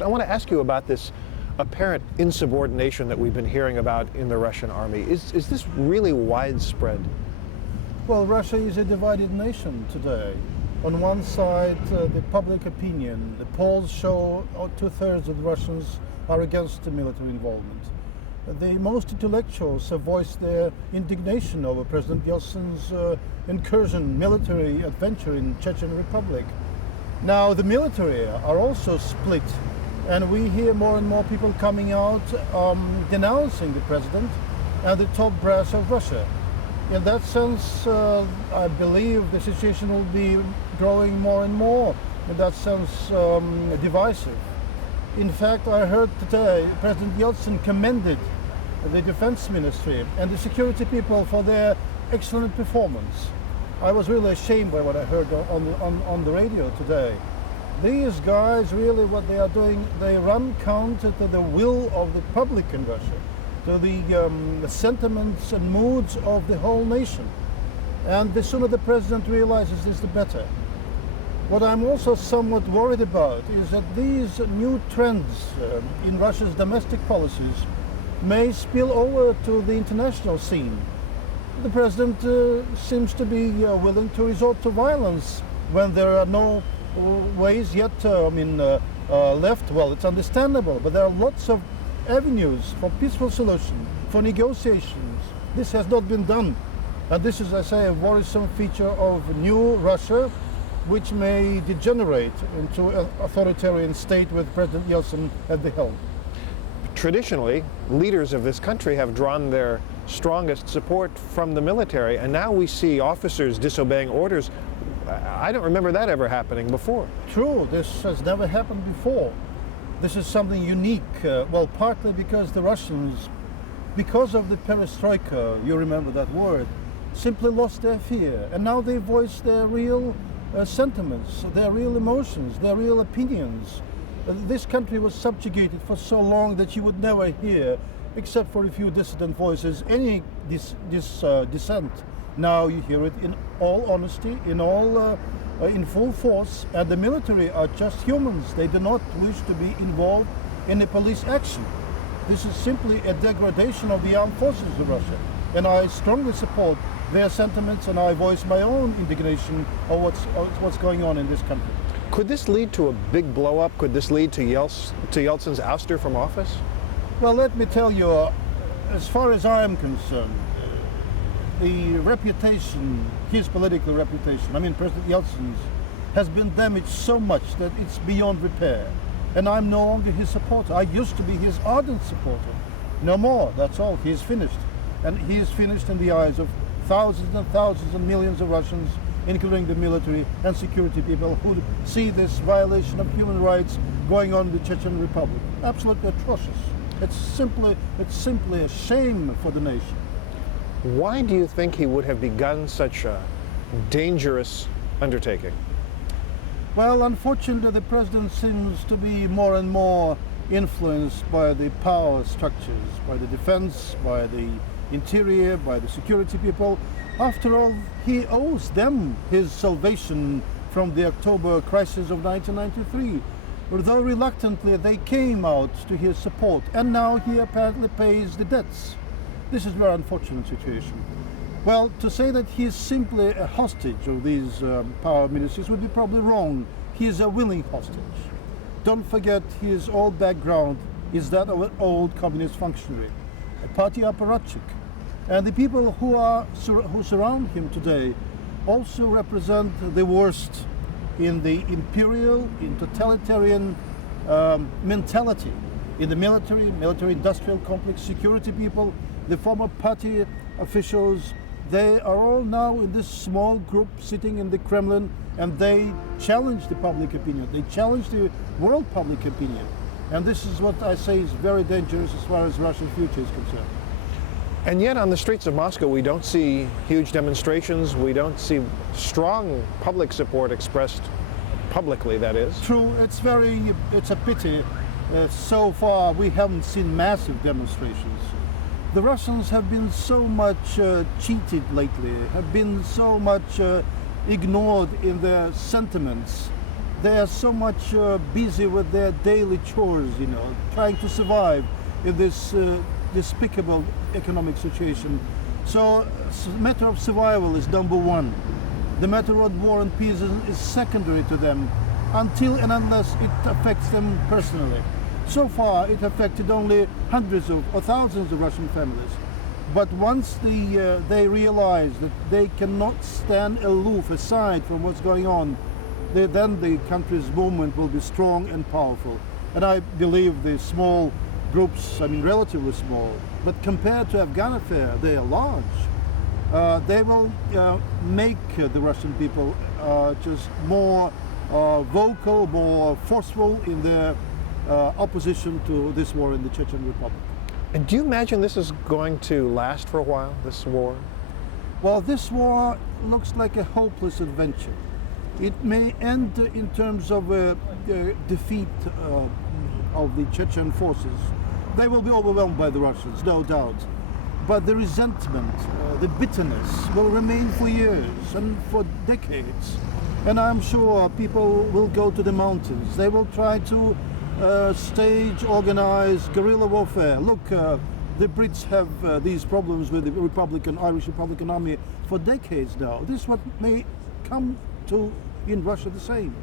I want to ask you about this apparent insubordination that we've been hearing about in the Russian army. Is this really widespread? Well, Russia is a divided nation today. On one side, the public opinion, the polls show 2/3 of the Russians are against the military involvement. The most intellectuals have voiced their indignation over President Yeltsin's incursion, military adventure in Chechen Republic. Now the military are also split, and we hear more and more people coming out denouncing the president and the top brass of Russia. In that sense, I believe the situation will be growing more and more, in that sense, divisive. In fact, I heard today President Yeltsin commended the defense ministry and the security people for their excellent performance. I was really ashamed by what I heard on the radio today. These guys, really what they are doing, they run counter to the will of the public in Russia, to the sentiments and moods of the whole nation. And the sooner the president realizes this, the better. What I'm also somewhat worried about is that these new trends in Russia's domestic policies may spill over to the international scene. The president seems to be willing to resort to violence when there are no ways yet left. Well, it's understandable, but there are lots of avenues for peaceful solution, for negotiations. This has not been done. And this is, I say, a worrisome feature of new Russia, which may degenerate into an authoritarian state with President Yeltsin at the helm. Traditionally, leaders of this country have drawn their strongest support from the military, and now we see officers disobeying orders. I don't remember that ever happening before. True, this has never happened before. This is something unique, well, partly because the Russians, because of the perestroika, you remember that word, simply lost their fear, and now they voice their real sentiments, their real emotions, their real opinions. This country was subjugated for so long that you would never hear, except for a few dissident voices, any dissent. Now you hear it in all honesty, in full force, and the military are just humans. They do not wish to be involved in a police action. This is simply a degradation of the armed forces of Russia, and I strongly support their sentiments, and I voice my own indignation of what's going on in this country. Could this lead to a big blow-up? Could this lead to Yeltsin's ouster from office? Well, let me tell you, as far as I am concerned, the reputation, his political reputation, President Yeltsin's, has been damaged so much that it's beyond repair. And I'm no longer his supporter. I used to be his ardent supporter. No more, that's all. He's finished. And he is finished in the eyes of thousands and thousands and millions of Russians, including the military and security people who see this violation of human rights going on in the Chechen Republic. Absolutely atrocious. It's simply a shame for the nation. Why do you think he would have begun such a dangerous undertaking? Well, unfortunately, the president seems to be more and more influenced by the power structures, by the defense, by the interior, by the security people. After all, he owes them his salvation from the October crisis of 1993. Although reluctantly, they came out to his support, and now he apparently pays the debts. This is a very unfortunate situation. Well, to say that he is simply a hostage of these power ministries would be probably wrong. He is a willing hostage. Don't forget, his old background is that of an old communist functionary, a party apparatchik. And the people who surround him today also represent the worst in the imperial, in totalitarian mentality in the military-industrial complex, security people, the former party officials. They are all now in this small group sitting in the Kremlin, and they challenge the public opinion. They challenge the world public opinion. And this is what I say is very dangerous as far as Russia's future is concerned. And yet on the streets of Moscow, we don't see huge demonstrations. We don't see strong public support expressed publicly, that is. True, it's a pity. So far, we haven't seen massive demonstrations. The Russians have been so much cheated lately, have been so much ignored in their sentiments. they are so much busy with their daily chores, trying to survive in this despicable economic situation. So the matter of survival is number one. The matter of war and peace is secondary to them, until and unless it affects them personally. So far, it affected only hundreds or thousands of Russian families. But once they realize that they cannot stand aloof aside from what's going on, then the country's movement will be strong and powerful. And I believe the small groups, relatively small, but compared to Afghan affair, they are large. They will make the Russian people just more vocal, more forceful in their opposition to this war in the Chechen Republic. And do you imagine this is going to last for a while, this war? Well, this war looks like a hopeless adventure. It may end in terms of defeat of the Chechen forces. They will be overwhelmed by the Russians, no doubt. But the resentment, the bitterness will remain for years and for decades. And I'm sure people will go to the mountains. They will try to stage, organize guerrilla warfare. Look, the Brits have these problems with the Irish Republican Army for decades now. This is what may come to in Russia the same.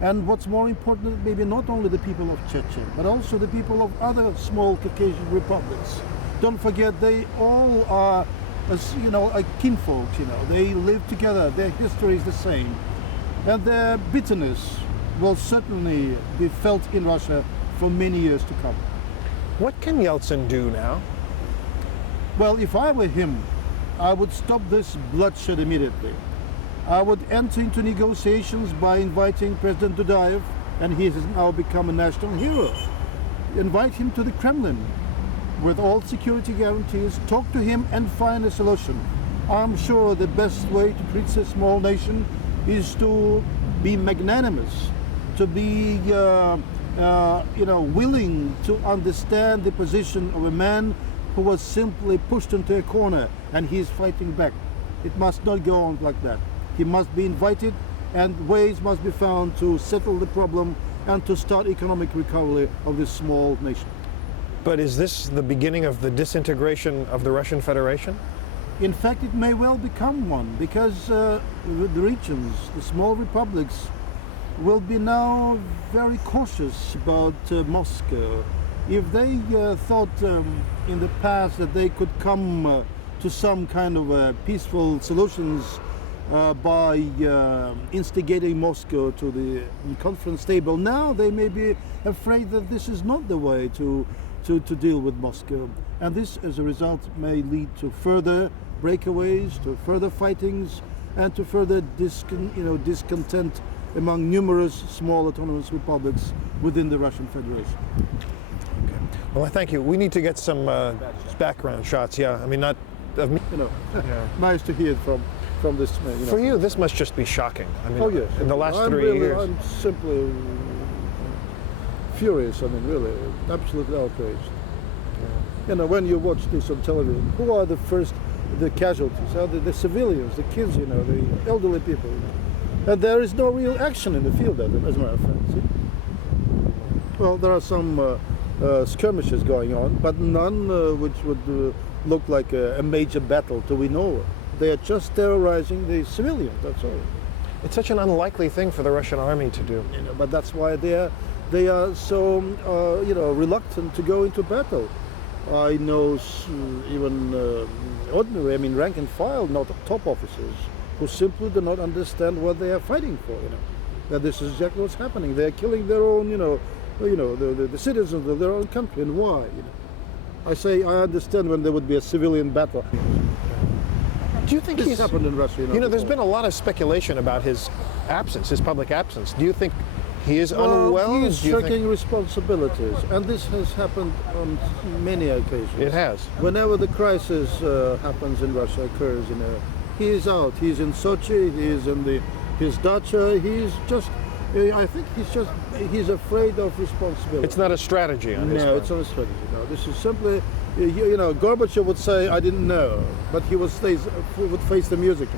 And what's more important, maybe not only the people of Chechen, but also the people of other small Caucasian republics. Don't forget, they all are, like kinfolk. They live together. Their history is the same, and their bitterness will certainly be felt in Russia for many years to come. What can Yeltsin do now? Well, if I were him, I would stop this bloodshed immediately. I would enter into negotiations by inviting President Dudayev, and he has now become a national hero. Invite him to the Kremlin with all security guarantees, talk to him and find a solution. I'm sure the best way to treat a small nation is to be magnanimous, to be willing to understand the position of a man who was simply pushed into a corner and he's fighting back. It must not go on like that. He must be invited, and ways must be found to settle the problem and to start economic recovery of this small nation. But is this the beginning of the disintegration of the Russian Federation? In fact, it may well become one, because the regions, the small republics, will be now very cautious about Moscow. If they thought in the past that they could come to some kind of peaceful solutions by instigating Moscow to the conference table, now they may be afraid that this is not the way to deal with Moscow. And this, as a result, may lead to further breakaways, to further fightings, and to further discontent among numerous small autonomous republics within the Russian Federation. Okay. Well, I thank you. We need to get some background shots. Yeah, not of me. Yeah. Nice to hear it from this man. For you, this must just be shocking. Oh yes. In the last I'm 3 really, years. I'm simply furious. Really, absolutely outraged. Yeah. When you watch this on television, who are the casualties? Are the civilians, the kids, the elderly people. And there is no real action in the field, as a matter of fact. See? Well, there are some skirmishes going on, but none which would look like a major battle till we know it. They are just terrorizing the civilians, that's all. It's such an unlikely thing for the Russian army to do. But that's why they are so reluctant to go into battle. I know even ordinary, rank and file, not top officers, who simply do not understand what they are fighting for. That this is exactly what's happening. They are killing their own, the citizens of their own country, and why? I say I understand when there would be a civilian battle. Do you think this happened in Russia? There's been a lot of speculation about his absence, his public absence. Do you think he is unwell? He is shirking responsibilities, and this has happened on many occasions. It has. Whenever the crisis happens in Russia, occurs, he is out. He's in Sochi. He is in his dacha. I think he's afraid of responsibility. It's not a strategy on his part. No, it's not a strategy. No, this is simply, Gorbachev would say, "I didn't know," but he would face the music.